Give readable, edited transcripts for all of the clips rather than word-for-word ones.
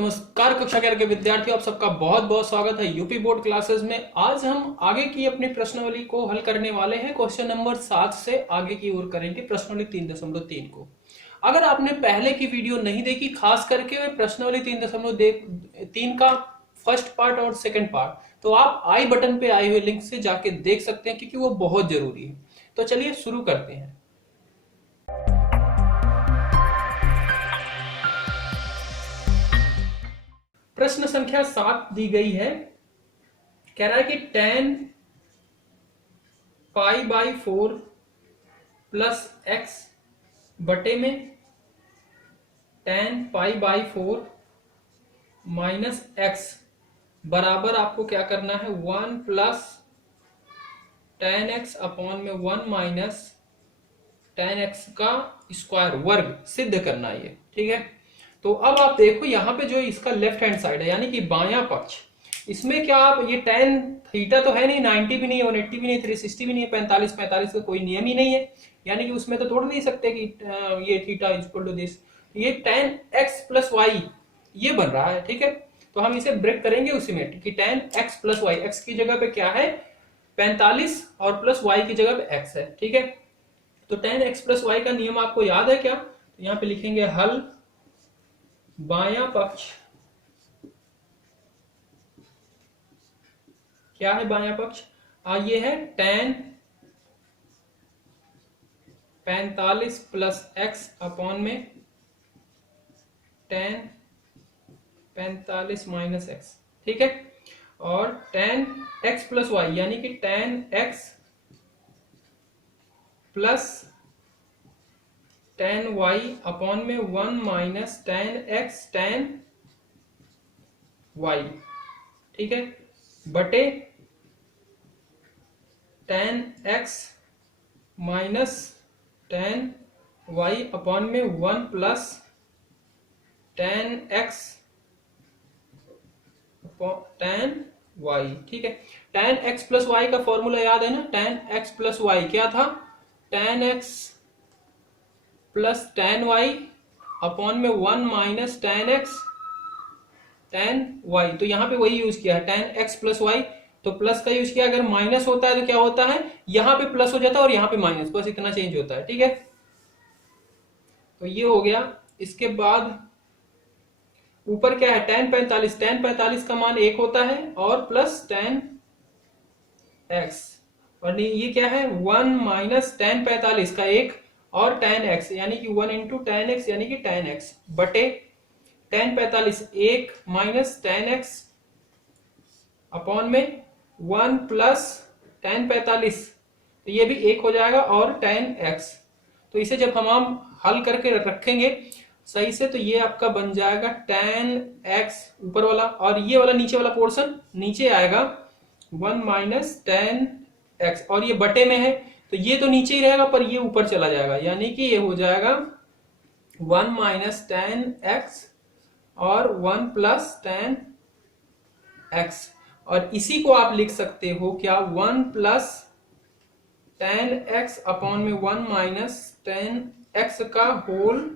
नमस्कार कक्षा 11 के विद्यार्थियों, आप सबका बहुत बहुत स्वागत है यूपी बोर्ड क्लासेस में। आज हम आगे की अपनी प्रश्नावली को हल करने वाले हैं। क्वेश्चन नंबर 7 से आगे की ओर करेंगे प्रश्नावली 3.3 को। अगर आपने पहले की वीडियो नहीं देखी, खास करके प्रश्नावली 3.3 का फर्स्ट पार्ट और सेकंड पार्ट, तो आप आई बटन पे आए हुए लिंक से जाके देख सकते हैं, क्योंकि वो बहुत जरूरी है। तो चलिए शुरू करते हैं। प्रश्न संख्या 7 दी गई है। कह रहा है कि tan π/4 प्लस एक्स बटे में tan π/4 माइनस एक्स बराबर आपको क्या करना है 1 प्लस tan x अपॉन में 1 माइनस tan x का स्क्वायर वर्ग सिद्ध करना है ये। ठीक है, तो अब आप देखो यहाँ पे जो इसका लेफ्ट हैंड साइड है यानी कि बायां पक्ष, इसमें क्या आप ये tan थीटा तो है नहीं, 90 भी नहीं है, 180 भी नहीं, 360 भी नहीं है, 45 का कोई नियम ही नहीं है, यानी कि उसमें तो तोड़ नहीं सकते कि ये थीटा इक्वल टू दिस। ये tan x प्लस वाई ये बन रहा है। ठीक है, तो हम इसे ब्रेक करेंगे उसी में कि tan x plus y, x की जगह पे क्या है 45 और प्लस वाई की जगह पे x है। ठीक है, तो tan x प्लस वाई का नियम आपको याद है क्या? तो यहाँ पे लिखेंगे हल बायां पक्ष, क्या है बायां पक्ष? ये है tan 45 प्लस एक्स अपॉन में tan 45 माइनस एक्स। ठीक है, और tan x प्लस वाई यानी कि tan x plus tan y upon में 1 minus tan x tan y। ठीक है, बटे tan x minus tan y upon में 1 plus tan x tan y। ठीक है, tan x प्लस वाई का फॉर्मूला याद है ना? tan x प्लस वाई क्या था? tan x plus tan y upon में 1 minus tan x tan y। तो यहां पे वही यूज किया है tan x प्लस वाई, तो प्लस का यूज किया। अगर माइनस होता है तो क्या होता है, यहां पे प्लस हो जाता है और यहां पे माइनस, बस इतना चेंज होता है। ठीक है, तो ये हो गया। इसके बाद ऊपर क्या है tan 45 का मान 1 होता है और प्लस tan x, और ये क्या है 1 माइनस tan 45 का 1 और tan x यानी कि 1 इंटू tan x यानी कि tan x बटे tan 45 1 minus tan x upon में 1 प्लस tan 45, तो ये भी 1 हो जाएगा और tan x। तो इसे जब हम हल करके रखेंगे सही से, तो ये आपका बन जाएगा tan x ऊपर वाला, और ये वाला नीचे वाला पोर्शन नीचे आएगा 1 माइनस tan x, और ये बटे में है तो ये तो नीचे ही रहेगा पर ये ऊपर चला जाएगा, यानी कि ये हो जाएगा 1 माइनस tan x और 1 प्लस tan x, और इसी को आप लिख सकते हो क्या 1 प्लस tan x अपॉन में 1 माइनस tan x का होल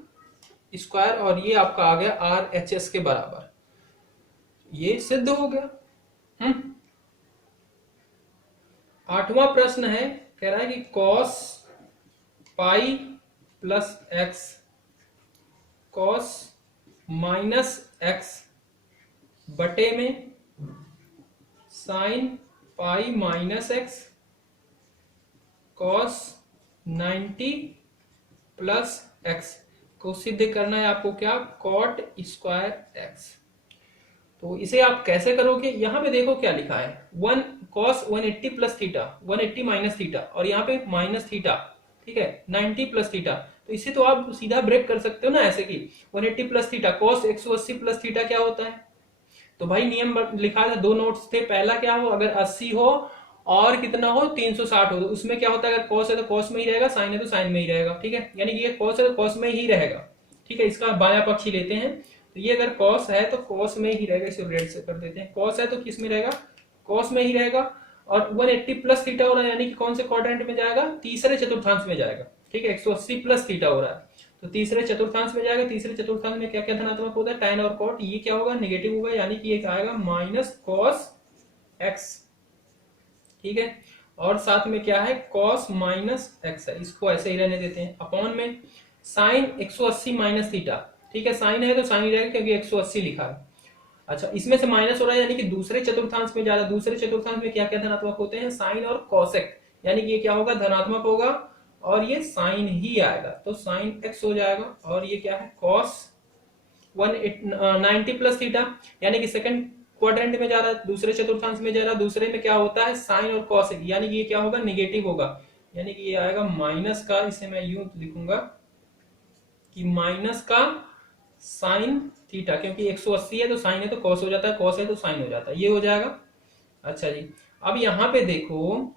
स्क्वायर, और ये आपका आ गया RHS के बराबर। ये सिद्ध हो गया। आठवां प्रश्न है, कह रहा है कि cos pi plus x cos minus x बटे में sin pi minus x cos 90 plus x को सिद्ध करना है आपको क्या cot स्क्वायर एक्स। तो इसे आप कैसे करोगे? यहां पे देखो क्या लिखा है 1 cos 180 plus theta, 180 minus theta, और यहाँ पे माइनस थीटा। ठीक है, 90 प्लस थीटा, तो इसे तो आप सीधा ब्रेक कर सकते हो ना, ऐसे कि 180 plus theta cos 180 plus theta क्या होता है? तो भाई नियम लिखा था, 2 नोट्स थे। पहला क्या हो, अगर 80 हो और कितना हो 360 हो, तो उसमें क्या होता है अगर cos है तो cos में ही रहेगा, sin है तो sin में ही रहेगा। ठीक है, यानी कि ये cos है तो cos में ही रहेगा। ठीक है, इसका बायां पक्ष ही लेते हैं, तो ये अगर cos है तो cos में ही रहेगा। इसे रेड से कर देते हैं, cos है तो किस में रहेगा, cos में ही रहेगा, और 180 प्लस थीटा हो रहा है यानी कि कौन से क्वाड्रेंट में जाएगा, तीसरे चतुर्थांश में जाएगा। ठीक है, 180 प्लस थीटा हो रहा है, तो तीसरे चतुर्थांश में जाएगा, तीसरे चतुर्थांश में क्या क्या धनात्मक होता है, tan और cot, ये क्या होगा, नेगेटिव होगा, यानी कि ये क्या आएगा माइनस cos x, ठीक है। और साथ में क्या है cos माइनस x है, इसको ऐसे ही रहने देते हैं। अपॉन में साइन 180 माइनस थीटा, ठीक है, साइन है तो साइन ही रहेगा क्योंकि 180 लिखा है। अच्छा, इसमें से माइनस हो रहा है यानी कि दूसरे चतुर्थांश में जा रहा है। दूसरे चतुर्थांश में क्या क्या धनात्मक होते हैं, साइन और कॉसेक, यानी कि ये क्या होगा, धनात्मक होगा और ये साइन ही आएगा, तो साइन एक्स हो जाएगा। और ये क्या है कॉस 190 प्लस थीटा, यानी कि सेकंड क्वाड्रेंट में जा रहा है, दूसरे चतुर्थांश में जा रहा है, दूसरे में क्या होता है साइन और कॉसेक, यानी कि ये क्या होगा नेगेटिव होगा, यानी कि ये आएगा माइनस का, इसे मैं यूं लिखूंगा कि माइनस का साइन थीटा, क्योंकि 180 है तो साइन है तो कॉस हो जाता है, कॉस है तो साइन हो जाता है, ये हो जाएगा। अच्छा जी, अब यहां पे देखो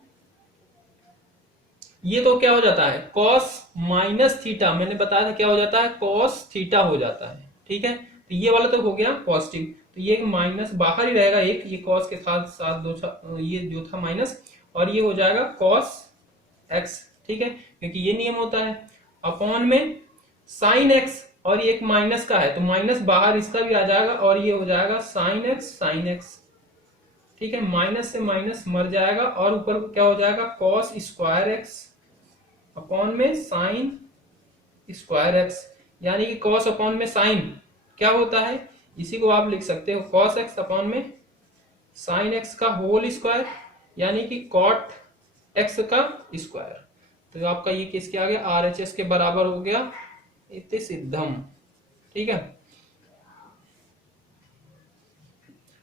ये तो क्या हो जाता है कॉस माइनस थीटा, मैंने बताया था क्या हो जाता है कॉस थीटा हो जाता है, ठीक है। तो ये वाला तो हो गया पॉजिटिव, तो ये माइनस बाहर ही रहेगा एक, ये कॉस के साथ साथ दो ये जो था माइनस, और ये हो जाएगा कॉस एक्स, ठीक है, क्योंकि ये नियम होता है। अपॉन में साइन एक्स, और ये एक माइनस का है तो माइनस बाहर इसका भी आ जाएगा, और ये हो जाएगा साइन एक्स, ठीक है, माइनस से माइनस मर जाएगा, और ऊपर क्या हो जाएगा कॉस स्क्वायर एक्स अपॉन में साइन स्क्वायर एक्स, यानी कि कॉस अपॉन में साइन क्या होता है, इसी को आप लिख सकते हो कॉस एक्स अपॉन में साइन एक्स का होल स्क्वायर, यानी कि कॉट एक्स का स्क्वायर। तो आपका ये किसके आ गया, RHS के बराबर हो गया इति सिद्धम, ठीक है।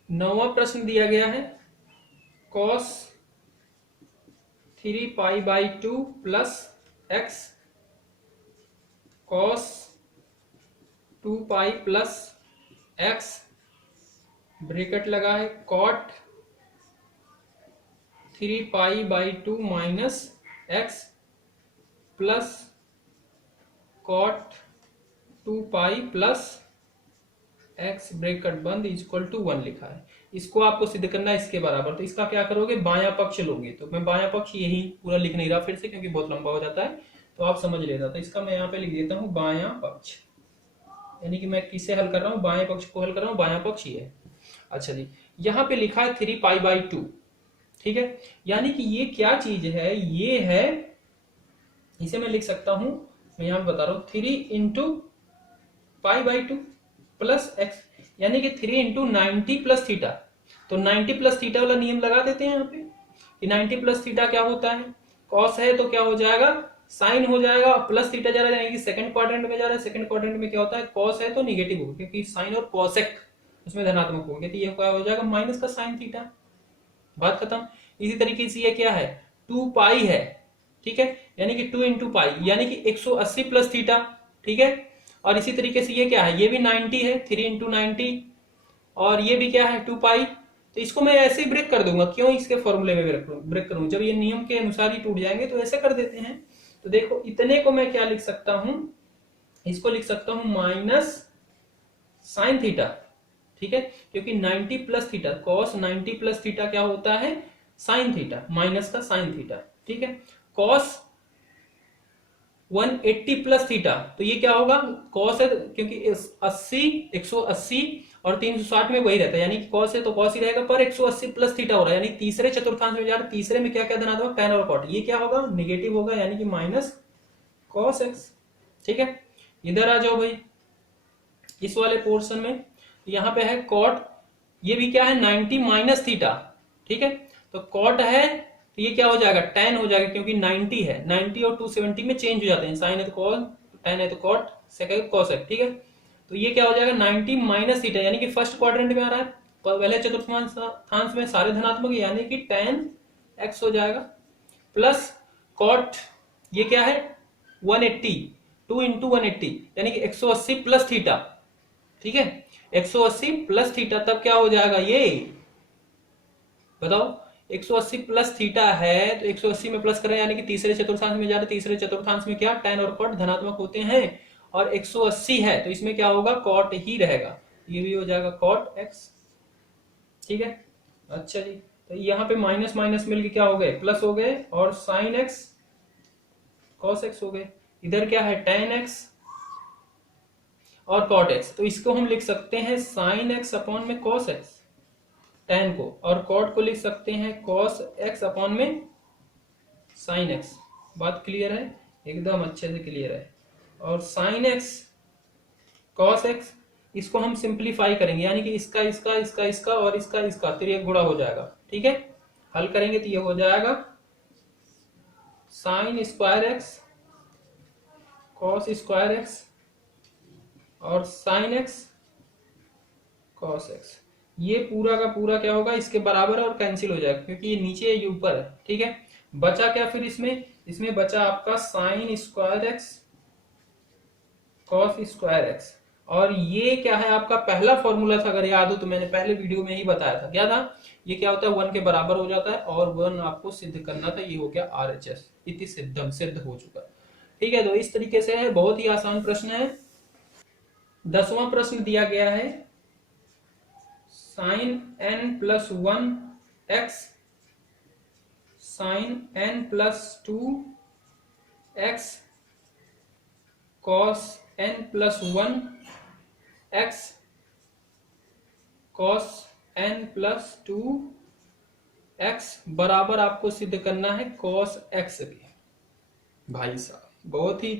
9वां प्रश्न दिया गया है cos 3 pi by 2 plus x cos 2 pi plus x bracket लगा है cot 3 pi by 2 minus x plus cot 2 pi plus x bracket बंद इक्वल टू 1 लिखा है। इसको आपको सिद्ध करना है इसके बराबर, तो इसका क्या करोगे बायां पक्ष लोगे, तो मैं बायां पक्ष यही पूरा लिख नहीं रहा फिर से क्योंकि बहुत लंबा हो जाता है, तो आप समझ लेना। तो इसका मैं यहाँ पे लिख देता हूँ बायां पक्ष, यानी कि मैं किसे हल कर रहा हूँ, बाएं पक्ष को हल कर रहा हूँ, बायां पक्ष ये है। अच्छा जी, यहाँ पे लिखा है 3 पाई बाई 2, ठीक है, यानी कि ये क्या चीज है, ये है, इसे मैं लिख सकता हूं, मैं यहां पे बता रहा हूं 3 into pi by 2 plus x, यानी कि 3 इंटू 90 प्लस थीटा। तो 90 प्लस थीटा वाला नियम लगा देते हैं यहाँ पे कि 90 प्लस थीटा क्या होता है, कॉस है तो क्या हो जाएगा साइन हो जाएगा, प्लस थीटा जा रहा है यानी कि सेकंड क्वाड्रेंट में जा रहा है, सेकंड क्वाड्रेंट में क्या होता है कॉस है तो निगेटिव होगा क्योंकि साइन और कॉसेक उसमें धनात्मक हो गया, तो ये क्या हो जाएगा माइनस का साइन थीटा, बात खत्म। इसी तरीके से ये क्या है 2 पाई है, ठीक है, यानी कि 2 इंटू पाई यानी कि 180 प्लस थीटा, ठीक है। और इसी तरीके से ये क्या है, ये भी 90 है 3 इंटू 90, और ये भी क्या है 2 पाई। तो इसको मैं ऐसे ही ब्रेक कर दूंगा, क्यों इसके फॉर्मूले में ब्रेक करूं, जब ये नियम के अनुसार ही टूट जाएंगे तो ऐसे कर देते हैं। तो देखो इतने को मैं क्या लिख सकता हूं, इसको लिख सकता हूं माइनस साइन थीटा, ठीक है, क्योंकि 90 plus theta cos 90 plus theta क्या होता है साइन थीटा, माइनस का साइन थीटा, ठीक है। कॉस 180 प्लस थीटा, तो ये क्या होगा कॉस है क्योंकि 80 180 और 360 में वही रहता है, यानी कि कॉस है तो कॉस ही रहेगा, पर 180 प्लस थीटा हो रहा है, यानी तीसरे चतुर्थांश में जा रहा है, तीसरे में क्या क्या धनात्मक tan और cot, ये क्या होगा निगेटिव होगा, यानी कि माइनस कॉस एक्स, ठीक है। इधर आ जाओ भाई इस वाले पोर्शन में, यहाँ पे है कॉट, ये भी क्या है 90 माइनस थीटा, ठीक है, तो कॉट है तो ये क्या हो जाएगा tan हो जाएगा क्योंकि 90 है, 90 और 270 में चेंज हो जाते हैं, साइन है तो कॉस, tan है तो कॉट, सेकंड कॉसेक, ठीक है। तो ये क्या हो जाएगा 90 माइनस थीटा, यानी कि फर्स्ट क्वाड्रेंट में आ रहा है, पहले चतुर्थांश में सारे धनात्मक, यानी कि tan x हो जाएगा प्लस कॉट, ये क्या है 180 2 इंटू 180 यानी कि 180 प्लस थीटा, ठीक है, 180 प्लस थीटा, तब क्या हो जाएगा ये बताओ 180 प्लस थीटा है तो 180 में प्लस करें यानी कि तीसरे चतुर्थांश में जा रहे, तीसरे चतुर्थांश में क्या tan और cot धनात्मक होते हैं, और 180 है तो इसमें क्या होगा cot ही रहेगा, ये भी हो जाएगा cot x, ठीक है। अच्छा जी, तो यहाँ पे माइनस माइनस मिलके क्या हो गए प्लस हो गए, और साइन x cos x हो गए, इधर क्या है tan x और कॉट एक्स, तो इसको हम लिख सकते हैं साइन एक्स अपॉन में कॉस एक्स tan को, और कॉट को लिख सकते हैं कॉस एक्स अपॉन में साइन एक्स। बात क्लियर है, एकदम अच्छे से क्लियर है। और साइन एक्स कॉस एक्स, इसको हम सिंप्लीफाई करेंगे, यानी कि इसका इसका इसका इसका और इसका इसका, तो ये गुणा हो जाएगा। ठीक है, हल करेंगे तो ये हो जाएगा sine square x cos square x और साइन एक्स कॉस एक्स, ये पूरा का पूरा क्या होगा, इसके बराबर है और कैंसिल हो जाएगा क्योंकि ये नीचे ये ऊपर है। ठीक है, बचा क्या फिर इसमें बचा आपका sine square x cos square x, और ये क्या है आपका पहला फॉर्मूला था, अगर याद हो तो मैंने पहले वीडियो में ही बताया था। क्या था, ये क्या होता है 1 के बराबर हो जाता है और 1 आपको सिद्ध करना था, ये हो गया RHS, इति सिद्धम, सिद्ध हो चुका। ठीक है, तो इस तरीके से है, बहुत ही आसान प्रश्न है। 10वां प्रश्न दिया गया है sine n plus 1 x sine n plus 2 x cos n plus 1 x cos n plus 2 x बराबर आपको सिद्ध करना है कॉस x के। भाई साहब बहुत ही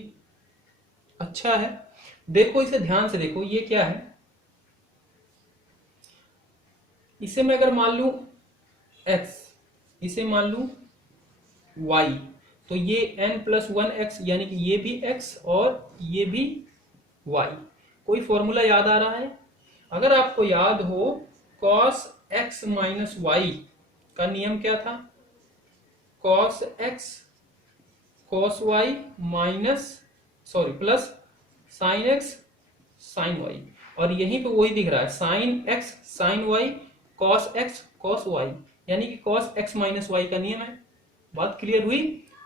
अच्छा है, देखो इसे ध्यान से देखो, ये क्या है, इसे मैं अगर मान लूं x, इसे मान लूं y, तो ये n प्लस 1 एक्स, यानी कि ये भी x और ये भी y। कोई फॉर्मूला याद आ रहा है? अगर आपको याद हो cos x माइनस वाई का नियम क्या था, cos x cos y minus plus sin x sin y, और यहीं पे वही दिख रहा है sin x sin y cos x cos y, यानी कि cos x माइनस वाई का नियम है। बात क्लियर हुई?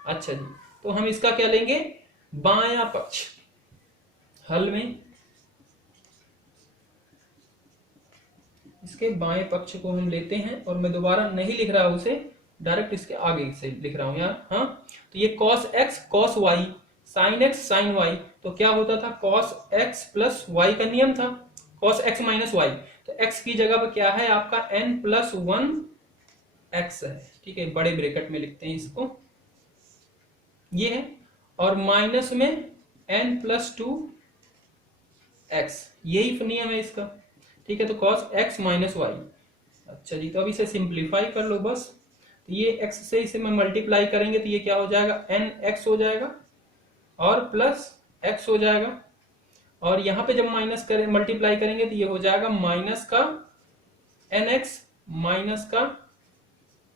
अच्छा जी, तो हम इसका क्या लेंगे, बायां पक्ष। हल में इसके बाएं पक्ष को हम लेते हैं, और मैं दोबारा नहीं लिख रहा उसे, डायरेक्ट इसके आगे से लिख रहा हूं यार। हाँ, तो ये cos x cos y sin x sin y, तो क्या होता था cos x प्लस y का नियम था cos x माइनस y, तो x की जगह पर क्या है आपका n प्लस 1 x है। ठीक है, बड़े ब्रैकेट में लिखते हैं इसको, ये है, और माइनस में n प्लस 2 x, यही नियम है इसका। ठीक है, तो cos x माइनस वाई। अच्छा जी, तो अब इसे सिंप्लीफाई कर लो बस, तो ये x से इसे मैं मल्टीप्लाई करेंगे तो ये क्या हो जाएगा n x हो जाएगा और प्लस x हो जाएगा, और यहां पे जब माइनस करें मल्टीप्लाई करेंगे तो ये हो जाएगा माइनस का nx माइनस का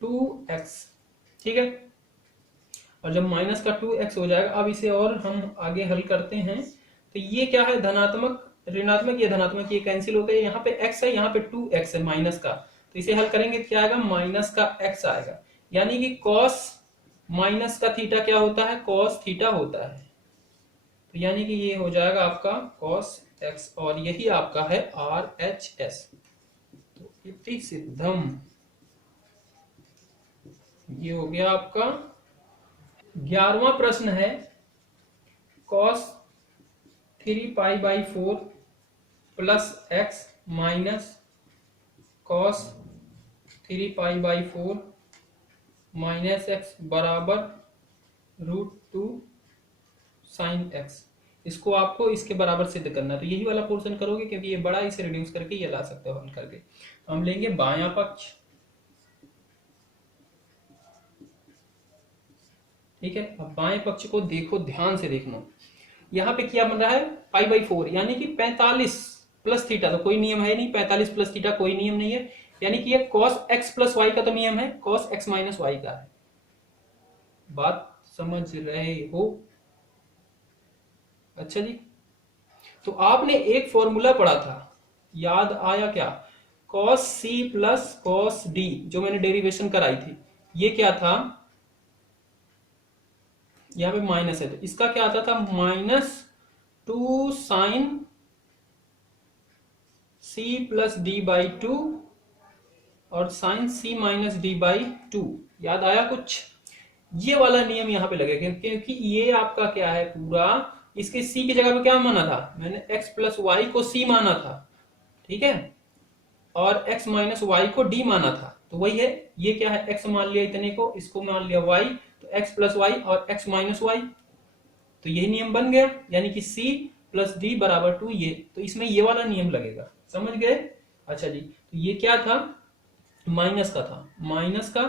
2x। ठीक है, और जब माइनस का 2x हो जाएगा, अब इसे और हम आगे हल करते हैं, तो ये क्या है धनात्मक ऋणात्मक, ये धनात्मक, ये कैंसिल हो गए, यहाँ पे x है यहाँ पे 2x है माइनस का, तो इसे हल करेंगे क्या आएगा माइनस का x आएगा, यानी कि cos माइनस का थीटा क्या होता है cos थीटा होता है, तो यानी कि ये हो जाएगा आपका cos x, और यही आपका है RHS। तो इति सिद्धम, ये हो गया आपका। 11वां प्रश्न है cos 3π/4 plus x minus cos 3π/4 minus x बराबर √2 sin x। इसको आपको इसके बराबर सिद्ध करना है, तो यही वाला पोर्शन करोगे क्योंकि ये बड़ा, इसे रिड्यूस करके ये ला सकते हो हल करके। तो हम लेंगे बायां पक्ष। ठीक है, अब बाएं पक्ष को देखो, ध्यान से देखना, यहाँ पे क्या बन रहा है π/4, यानी कि 45 प्लस थीटा, तो कोई नियम है नहीं, 45 प्लस थीटा कोई नियम नहीं है, यानी कि ये cos x प्लस वाई का तो नियम है, cos x माइनस वाई का है। बात समझ रहे हो? अच्छा जी, तो आपने एक फॉर्मूला पढ़ा था, याद आया क्या, cos c plus cos d, जो मैंने डेरिवेशन कराई थी, ये क्या था, यहाँ पे माइनस है, तो इसका क्या आता था -2 sin c प्लस d/2 और sin c माइनस d/2। याद आया कुछ? ये वाला नियम यहाँ पे लगेगा क्योंकि ये आपका क्या है पूरा इसके c की जगह पे क्या माना था, मैंने x प्लस वाई को c माना था, ठीक है, और x माइनस वाई को d माना था। तो वही है, ये क्या है, x मान लिया इतने को, इसको मान लिया y, तो x प्लस वाई और x माइनस वाई, तो यही नियम बन गया, यानी कि c प्लस डी बराबर टू ये, तो इसमें ये वाला नियम लगेगा, समझ गए। अच्छा जी, तो ये क्या था, माइनस का था, माइनस का,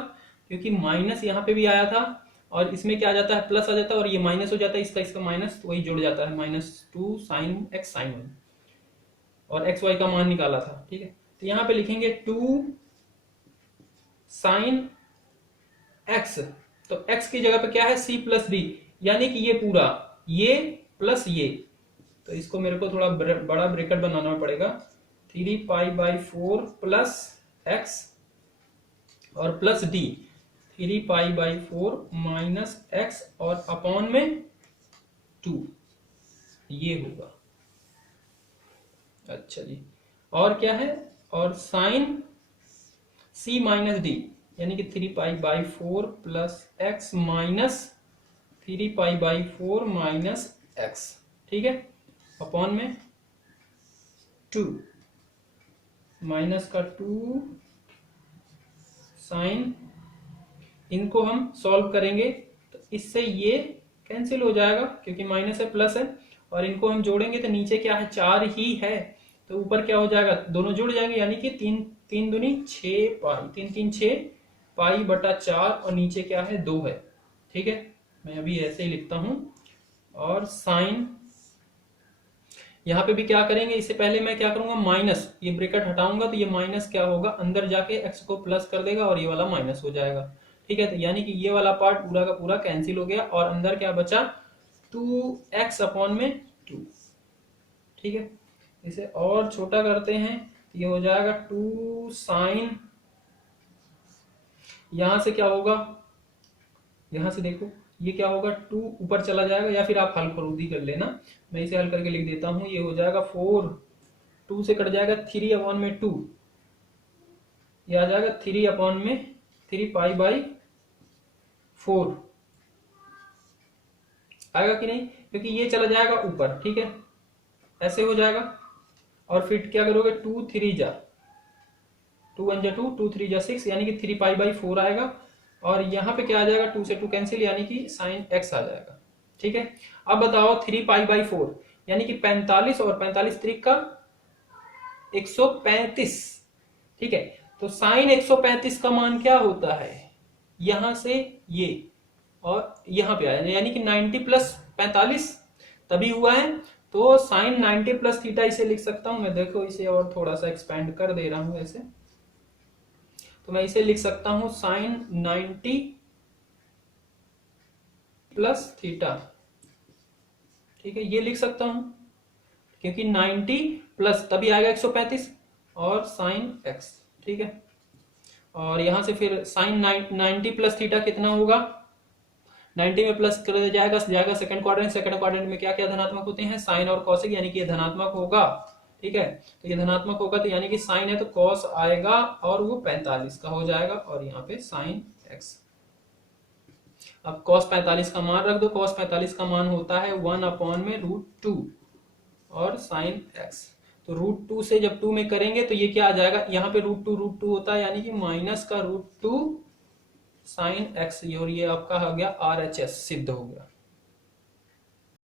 क्योंकि माइनस यहाँ पे भी आया था और इसमें क्या आ जाता है, प्लस आ जाता है, और ये माइनस हो जाता है, इसका इसका माइनस, तो वही जुड़ जाता है, -2 साइन एक्स साइन वन, और एक्स वाई का मान निकाला था, ठीक है। तो यहाँ पे लिखेंगे 2 साइन एक्स, तो एक्स की जगह पे क्या है, c प्लस डी, यानी कि ये पूरा, ये प्लस ये, तो इसको मेरे को थोड़ा बड़ा ब्रैकेट बनाना पड़ेगा, 3π/4 प्लस एक्स और प्लस डी, 3π/4 माइनस एक्स और अपॉन में 2, ये होगा। अच्छा जी, और क्या है, और साइन c माइनस डी, यानी कि 3π/4 plus X minus 3π/4 minus X, ठीक है, अपॉन में 2, माइनस का 2 साइन, इनको हम सॉल्व करेंगे तो इससे ये कैंसिल हो जाएगा, क्योंकि माइनस है प्लस है, और इनको हम जोड़ेंगे तो नीचे क्या है, 4 ही है, तो ऊपर क्या हो जाएगा, दोनों जुड़ जाएंगे, यानी कि 3 दूनी 6 पाई, 3 3 6 पाई बटा 4, और नीचे क्या है, 2 है, ठीक है। मैं अभी ऐसे ही लिखता हूं, और साइन, यहाँ पे भी क्या करेंगे, इससे पहले मैं क्या करूंगा, माइनस, ये ब्रैकेट हटाऊंगा तो ये माइनस क्या होगा, अंदर जाके एक्स को प्लस कर देगा और ये वाला माइनस हो जाएगा, ठीक है। तो यानी कि ये वाला पार्ट पूरा का पूरा कैंसिल हो गया, और अंदर क्या बचा, 2x अपॉन में 2, ठीक है। इसे और छोटा करते हैं, ये हो जाएगा 2 साइन, यहां से क्या होगा, यहां से देखो ये क्या होगा, 2 ऊपर चला जाएगा, या फिर आप हल खुद ही कर लेना, मैं इसे हल करके लिख देता हूं, ये हो जाएगा 4, 2 से कट जाएगा 3 अपॉन में 2, ये आ जाएगा 3 अपॉन में 3π/4, आएगा कि नहीं, क्योंकि ये चला जाएगा ऊपर, ठीक है, ऐसे हो जाएगा, और फिर क्या करोगे, 2 3 जा 2 1 जा 2, 2 3 जा 6, यानी कि 3π/4 आएगा, और यहाँ पे क्या आ जाएगा, 2 से 2 कैंसिल, यानी कि साइन एक्स आ जाएगा, ठीक है। अब बताओ 3π/4 यानी कि 45, और 45 त्रिक का 135, ठीक है। तो साइन 135 का मान क्या होता है, यहां से ये और यहां पे आया, यानी कि 90 प्लस 45 तभी हुआ है, तो साइन 90 प्लस थीटा इसे लिख सकता हूं मैं, देखो इसे और थोड़ा सा एक्सपेंड कर दे रहा हूं ऐसे, तो मैं इसे लिख सकता हूं साइन 90 प्लस थीटा, ठीक है, ये लिख सकता हूं, क्योंकि 90 प्लस तभी आएगा 135 और साइन एक्स, ठीक है। और यहां से फिर साइन 90 प्लस थीटा कितना होगा, 90 में प्लस कर जाएगा सेकंड क्वाड्रेंट, सेकंड क्वाड्रेंट में क्या क्या धनात्मक होते हैं, साइन और कॉसेक, यानी कि ये धनात्मक होगा, ठीक है। तो ये धनात्मक होगा, तो यानी कि साइन है तो कॉस आएगा, और वो 45 का हो जाएगा, और यहाँ पे साइन एक्स। अब कॉस 45 का मान रख दो, कॉस 45 का मान होता है 1 अपॉन में √2 और साइन एक्स, तो √2 से जब 2 में करेंगे तो ये क्या आ जाएगा, यहाँ पे √2 होता है, यानी कि माइनस का √2 साइन एक्स, और ये आपका हो गया RHS सिद्ध हो गया।